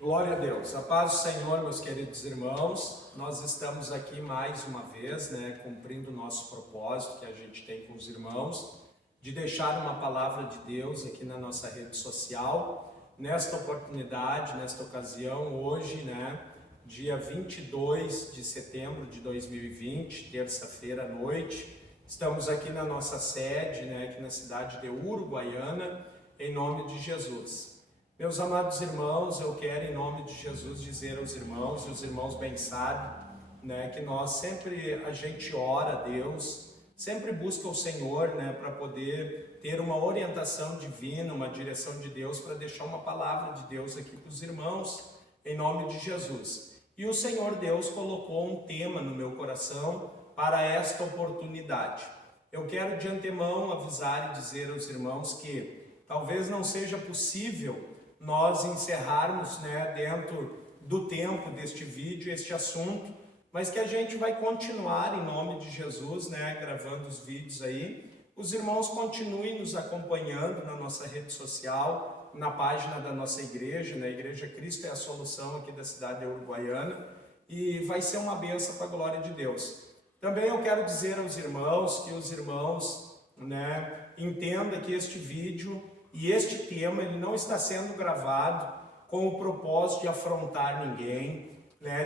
Glória a Deus, a paz do Senhor, meus queridos irmãos. Nós estamos aqui mais uma vez, cumprindo o nosso propósito que a gente tem com os irmãos, de deixar uma palavra de Deus aqui na nossa rede social. Nesta oportunidade, nesta ocasião, hoje, dia 22 de setembro de 2020, terça-feira à noite, estamos aqui na nossa sede, aqui na cidade de Uruguaiana, em nome de Jesus. Meus amados irmãos, eu quero em nome de Jesus dizer aos irmãos, e os irmãos bem sabem, que nós a gente ora a Deus, sempre busca o Senhor, para poder ter uma orientação divina, uma direção de Deus, para deixar uma palavra de Deus aqui para os irmãos, em nome de Jesus. E o Senhor Deus colocou um tema no meu coração para esta oportunidade. Eu quero de antemão avisar e dizer aos irmãos que talvez não seja possível nós encerrarmos dentro do tempo deste vídeo, este assunto, mas que a gente vai continuar em nome de Jesus, gravando os vídeos aí. Os irmãos continuem nos acompanhando na nossa rede social, na página da nossa igreja, na Igreja Cristo é a Solução aqui da cidade de Uruguaiana, e vai ser uma bênção para a glória de Deus. Também eu quero dizer aos irmãos que os irmãos entendam que este vídeo e este tema ele não está sendo gravado com o propósito de afrontar ninguém,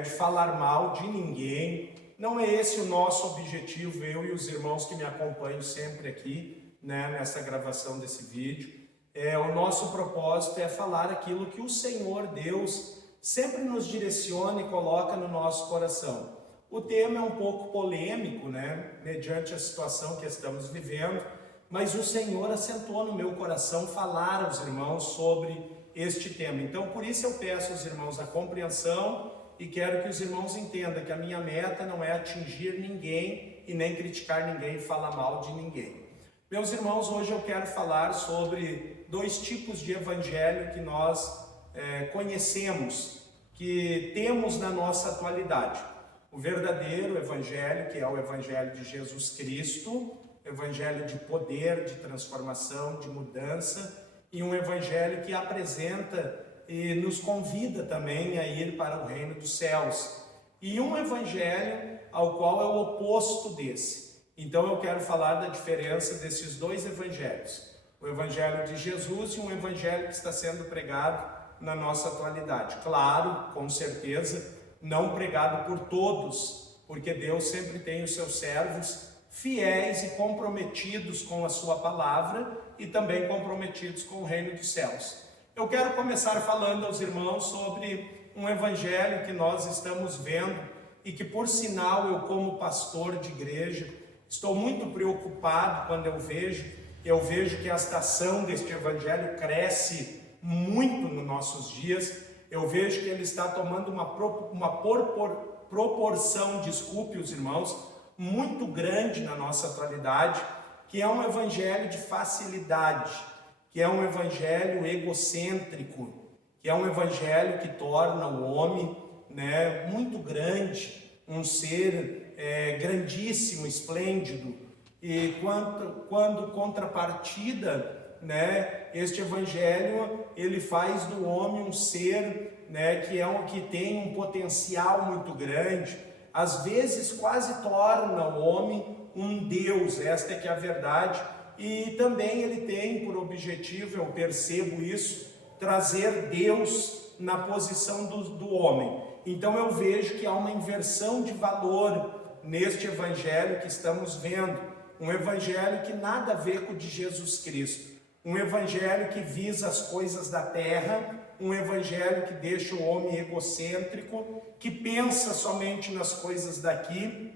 de falar mal de ninguém. Não é esse o nosso objetivo, eu e os irmãos que me acompanham sempre aqui, nessa gravação desse vídeo. O nosso propósito é falar aquilo que o Senhor Deus sempre nos direciona e coloca no nosso coração. O tema é um pouco polêmico, mediante a situação que estamos vivendo, mas o Senhor assentou no meu coração falar aos irmãos sobre este tema. Então, por isso eu peço aos irmãos a compreensão e quero que os irmãos entendam que a minha meta não é atingir ninguém e nem criticar ninguém e falar mal de ninguém. Meus irmãos, hoje eu quero falar sobre dois tipos de evangelho que nós conhecemos, que temos na nossa atualidade. O verdadeiro evangelho, que é o evangelho de Jesus Cristo, evangelho de poder, de transformação, de mudança, e um evangelho que apresenta e nos convida também a ir para o reino dos céus. E um evangelho ao qual é o oposto desse. Então eu quero falar da diferença desses dois evangelhos. O evangelho de Jesus e um evangelho que está sendo pregado na nossa atualidade. Claro, com certeza, não pregado por todos, porque Deus sempre tem os seus servos fiéis e comprometidos com a sua palavra e também comprometidos com o reino dos céus. Eu quero começar falando aos irmãos sobre um evangelho que nós estamos vendo e que, por sinal, eu como pastor de igreja, estou muito preocupado quando eu vejo que a ação deste evangelho cresce muito nos nossos dias. Eu vejo que ele está tomando uma proporção, desculpe os irmãos, muito grande na nossa atualidade, que é um evangelho de facilidade, que é um evangelho egocêntrico, que é um evangelho que torna o homem muito grande, um ser grandíssimo, esplêndido, e quando contrapartida, este evangelho ele faz do homem um ser que tem um potencial muito grande, às vezes quase torna o homem um Deus, esta é que é a verdade, e também ele tem por objetivo, eu percebo isso, trazer Deus na posição do homem. Então eu vejo que há uma inversão de valor neste evangelho que estamos vendo, um evangelho que nada a ver com o de Jesus Cristo, um evangelho que visa as coisas da terra, um evangelho que deixa o homem egocêntrico, que pensa somente nas coisas daqui.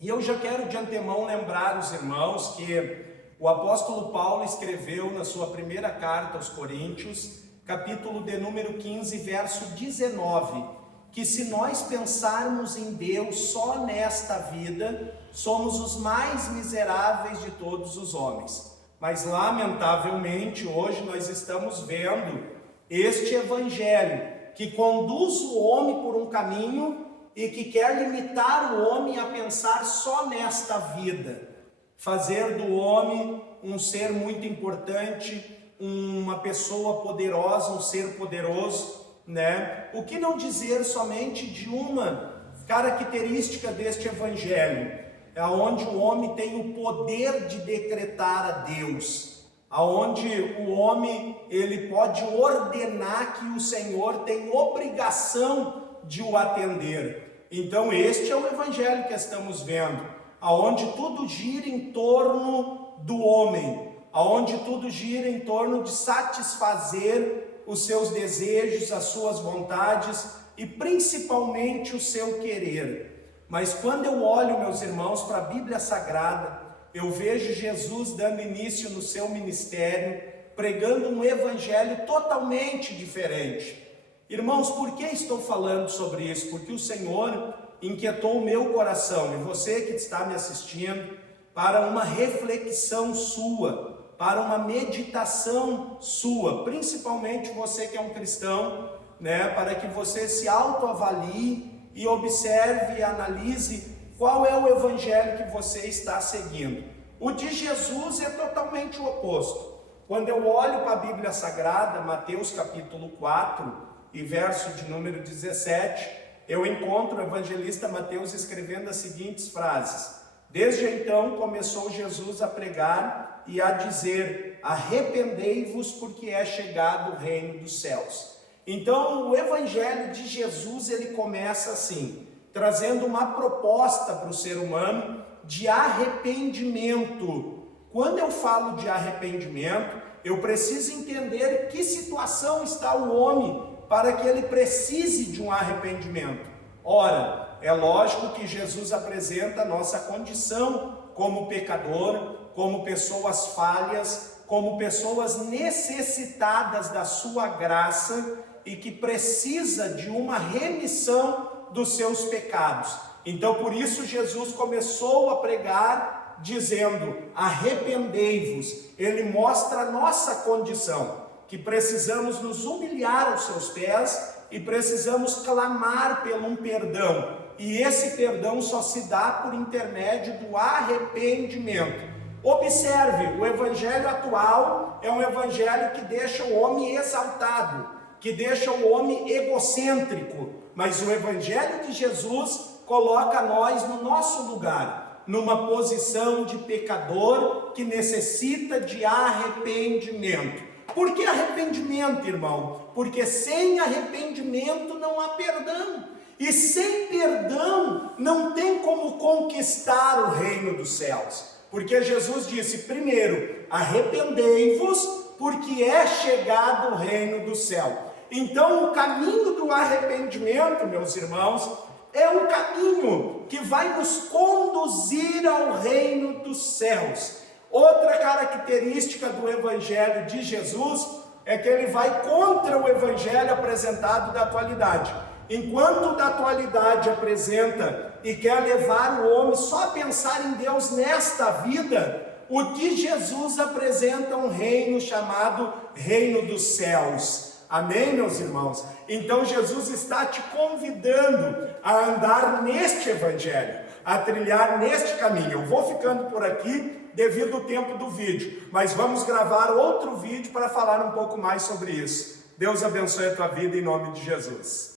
E eu já quero de antemão lembrar os irmãos que o apóstolo Paulo escreveu na sua primeira carta aos Coríntios, capítulo de número 15, verso 19, que se nós pensarmos em Deus só nesta vida, somos os mais miseráveis de todos os homens. Mas lamentavelmente hoje nós estamos vendo este evangelho que conduz o homem por um caminho e que quer limitar o homem a pensar só nesta vida, fazer do homem um ser muito importante, uma pessoa poderosa, um ser poderoso, né? O que não dizer somente de uma característica deste evangelho, é onde o homem tem o poder de decretar a Deus, aonde o homem ele pode ordenar que o Senhor tem obrigação de o atender. Então este é o evangelho que estamos vendo, aonde tudo gira em torno do homem, aonde tudo gira em torno de satisfazer os seus desejos, as suas vontades e principalmente o seu querer. Mas quando eu olho, meus irmãos, para a Bíblia Sagrada, eu vejo Jesus dando início no seu ministério, pregando um evangelho totalmente diferente. Irmãos, por que estou falando sobre isso? Porque o Senhor inquietou o meu coração, e você que está me assistindo, para uma reflexão sua, para uma meditação sua, principalmente você que é um cristão, né, para que você se autoavalie e observe e analise qual é o evangelho que você está seguindo. O de Jesus é totalmente o oposto. Quando eu olho para a Bíblia Sagrada, Mateus capítulo 4 e verso de número 17, eu encontro o evangelista Mateus escrevendo as seguintes frases: desde então começou Jesus a pregar e a dizer: arrependei-vos, porque é chegado o reino dos céus. Então o evangelho de Jesus ele começa assim, trazendo uma proposta para o ser humano de arrependimento. Quando eu falo de arrependimento, eu preciso entender que situação está o homem para que ele precise de um arrependimento. Ora, é lógico que Jesus apresenta a nossa condição como pecador, como pessoas falhas, como pessoas necessitadas da sua graça e que precisa de uma remissão dos seus pecados. Então por isso Jesus começou a pregar dizendo: arrependei-vos. Ele mostra a nossa condição, que precisamos nos humilhar aos seus pés e precisamos clamar pelo um perdão, e esse perdão só se dá por intermédio do arrependimento. Observe, o evangelho atual é um evangelho que deixa o homem exaltado, que deixa o homem egocêntrico, mas o evangelho de Jesus coloca nós no nosso lugar, numa posição de pecador que necessita de arrependimento. Por que arrependimento, irmão? Porque sem arrependimento não há perdão, e sem perdão não tem como conquistar o reino dos céus. Porque Jesus disse: primeiro, arrependei-vos, porque é chegado o reino do céu. Então o caminho do arrependimento, meus irmãos, é um caminho que vai nos conduzir ao reino dos céus. Outra característica do evangelho de Jesus é que ele vai contra o evangelho apresentado da atualidade. Enquanto o da atualidade apresenta e quer levar o homem só a pensar em Deus nesta vida, o de Jesus apresenta um reino chamado Reino dos Céus. Amém, meus irmãos? Então Jesus está te convidando a andar neste evangelho, a trilhar neste caminho. Eu vou ficando por aqui devido ao tempo do vídeo, mas vamos gravar outro vídeo para falar um pouco mais sobre isso. Deus abençoe a tua vida em nome de Jesus.